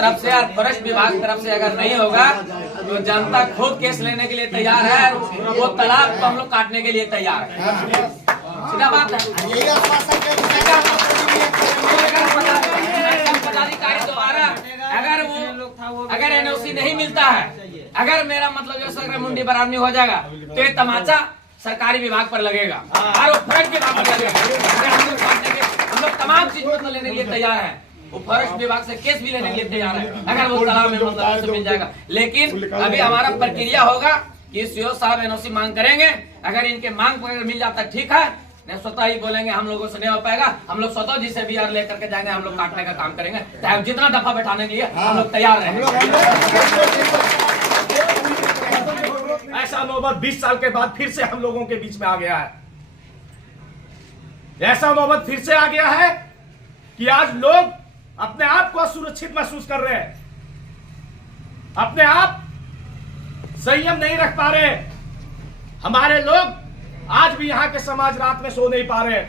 तरफ से और फॉरेस्ट विभाग की तरफ से अगर नहीं होगा तो जनता खुद केस लेने के लिए तैयार है। वो तालाब को हम लोग काटने के लिए तैयार है। सीधा बात है। पदाधिकारी द्वारा अगर एनओसी नहीं मिलता है, अगर मेरा मतलब जो सर मुंडी पर आदमी हो जाएगा तो ये तमाचा सरकारी विभाग पर लगेगा और वो फॉरेस्ट विभाग पर लगेगा। हम लोग तमाम चीज मतलब लेने के लिए तैयार है। वो फॉरेस्ट विभाग से केस भी लेने के लिए तैयार है अगर वो तालाब में मतलब मिल जाएगा। लेकिन अभी हमारा प्रक्रिया होगा कि सीओ साहब एनओसी मांग करेंगे। अगर इनके मांग पर मिल जाता ठीक है, नहीं स्वतः ही बोलेंगे हम लोगों से नहीं हो पाएगा, हम लोग स्वतः जी से भी आर लेकर के जाएंगे, हम लोग काटने का काम करेंगे। चाहे जितना दफा बैठाने के लिए हम लोग तैयार रहेंगे। ऐसा नौबत 20 साल के बाद फिर से हम लोगों के बीच में आ गया है। ऐसा नौबत फिर से आ गया है कि आज लोग अपने आप को असुरक्षित महसूस कर रहे हैं, अपने आप संयम नहीं रख पा रहे। हमारे लोग आज भी यहां के समाज रात में सो नहीं पा रहे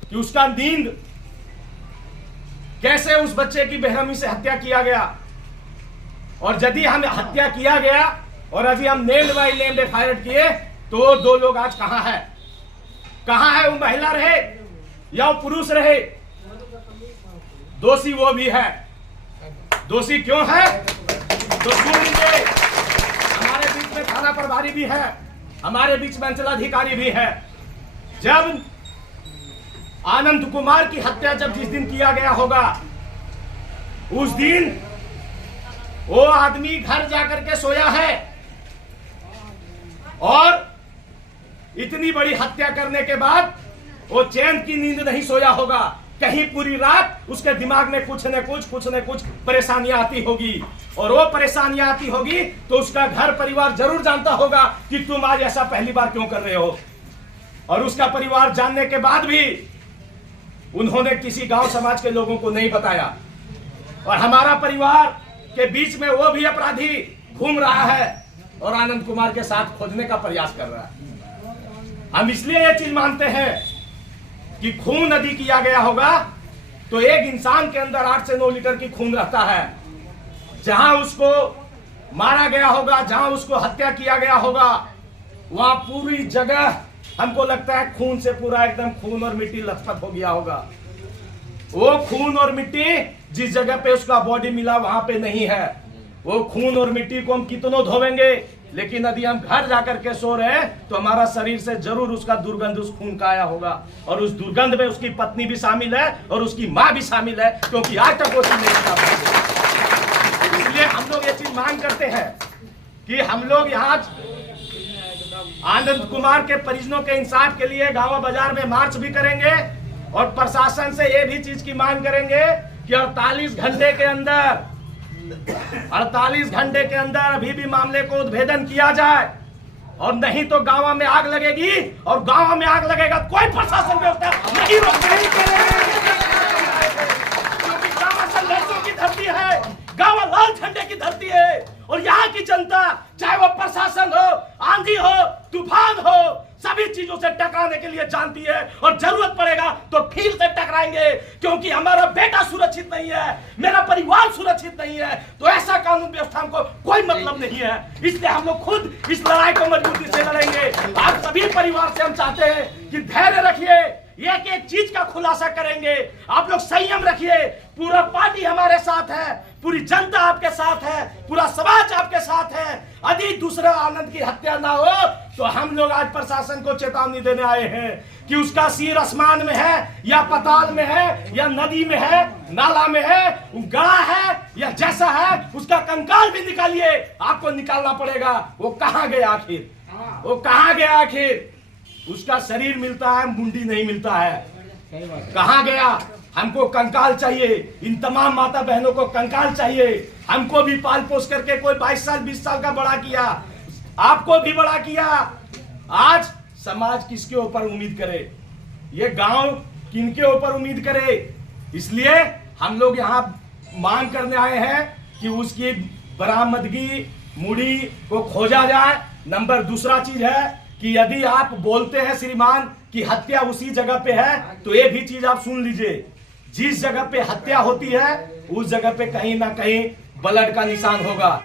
कि उसका नींद कैसे उस बच्चे की बेरहमी से हत्या किया गया, और यदि हम हत्या किया गया और अभी हम नेम्ड बाई नेम्ड एफआईआर किए तो वो दो लोग आज कहां है? कहां है? वो महिला रहे या वो पुरुष रहे, दोषी वो भी है। दोषी क्यों है? तो सुन लीजिए, हमारे बीच में थाना प्रभारी भी है, हमारे बीच में अंचलाधिकारी भी है। जब आनंद कुमार की हत्या जिस दिन किया गया होगा, उस दिन वो आदमी घर जाकर के सोया है और इतनी बड़ी हत्या करने के बाद वो चैन की नींद नहीं सोया होगा। कहीं पूरी रात उसके दिमाग में कुछ न कुछ परेशानियां आती होगी, और वो परेशानियां आती होगी तो उसका घर परिवार जरूर जानता होगा कि तुम आज ऐसा पहली बार क्यों कर रहे हो। और उसका परिवार जानने के बाद भी उन्होंने किसी गांव समाज के लोगों को नहीं बताया, और हमारा परिवार के बीच में वो भी अपराधी घूम रहा है और आनंद कुमार के साथ खोजने का प्रयास कर रहा है। हम इसलिए ये चीज मानते हैं कि खून यदि किया गया होगा तो एक इंसान के अंदर 8 से 9 लीटर की खून रहता है। जहां उसको मारा गया होगा, जहां उसको हत्या किया गया होगा, वहां पूरी जगह हमको लगता है खून से पूरा एकदम खून और मिट्टी लथपथ हो गया होगा। वो खून और मिट्टी जिस जगह पे उसका बॉडी मिला वहां पे नहीं है। वो खून और मिट्टी को हम कितनों धोवेंगे, लेकिन यदि हम घर जाकर के सो रहे हैं तो हमारा शरीर से जरूर उसका दुर्गंध उस खून का आया होगा, और उस दुर्गंध में उसकी पत्नी भी शामिल है और उसकी मां भी शामिल है, क्योंकि आज तक वो चीज नहीं बता पाई। इसलिए हम लोग ये चीज मांग करते हैं कि हम लोग यहाँ आनंद कुमार के परिजनों के इंसाफ के लिए गांव बाजार में मार्च भी करेंगे, और प्रशासन से ये भी चीज की मांग करेंगे कि 48 घंटे के अंदर अभी भी मामले को उद्भेदन किया जाए, और नहीं तो गांव में आग लगेगी, और गांव में आग लगेगा कोई प्रशासन व्यवस्था नहीं रोकेगा। क्योंकि गांव असल लड़कों की धरती है, गांव लाल झंडे की धरती है, और यहाँ की जनता चाहे वो प्रशासन हो, आंधी हो, तूफान हो, सभी चीजों से टकराने के लिए जानती है, और जरूरत पड़ेगा तो फिर से टकराएंगे, क्योंकि हमारा बेटा सुरक्षित नहीं है, मेरा परिवार सुरक्षित नहीं है, तो ऐसा कानून व्यवस्था को कोई मतलब नहीं है। इसलिए हम लोग खुद इस लड़ाई को मजबूती से लड़ेंगे। आप सभी परिवार से हम चाहते हैं कि धैर्य रखिए, एक एक चीज का खुलासा करेंगे, आप लोग संयम रखिए। पूरा पार्टी हमारे साथ है, पूरी जनता आपके साथ है, पूरा समाज आपके साथ है। यदि दूसरा आनंद की हत्या ना हो तो हम लोग आज प्रशासन को चेतावनी देने आए हैं कि उसका सिर आसमान में है या पाताल में है या नदी में है, नाला में है, गड़ा है या जैसा है, उसका कंकाल भी निकालिए, आपको निकालना पड़ेगा। वो कहां गया आखिर? वो कहां गया आखिर? उसका शरीर मिलता है, मुंडी नहीं मिलता है। कहां गया? हमको कंकाल चाहिए। इन तमाम माता बहनों को कंकाल चाहिए। हमको भी पाल पोस करके कोई 22 साल 20 साल का बड़ा किया, आपको भी बड़ा किया। आज समाज किसके ऊपर उम्मीद करे? ये गांव किनके ऊपर उम्मीद करे? इसलिए हम लोग यहाँ मांग करने आए हैं कि उसकी बरामदगी, मुड़ी को खोजा जाए। नंबर दूसरा चीज है कि यदि आप बोलते हैं श्रीमान कि हत्या उसी जगह पे है, तो ये भी चीज आप सुन लीजिए। जिस जगह पे हत्या होती है उस जगह पे कहीं ना कहीं ब्लड का निशान होगा।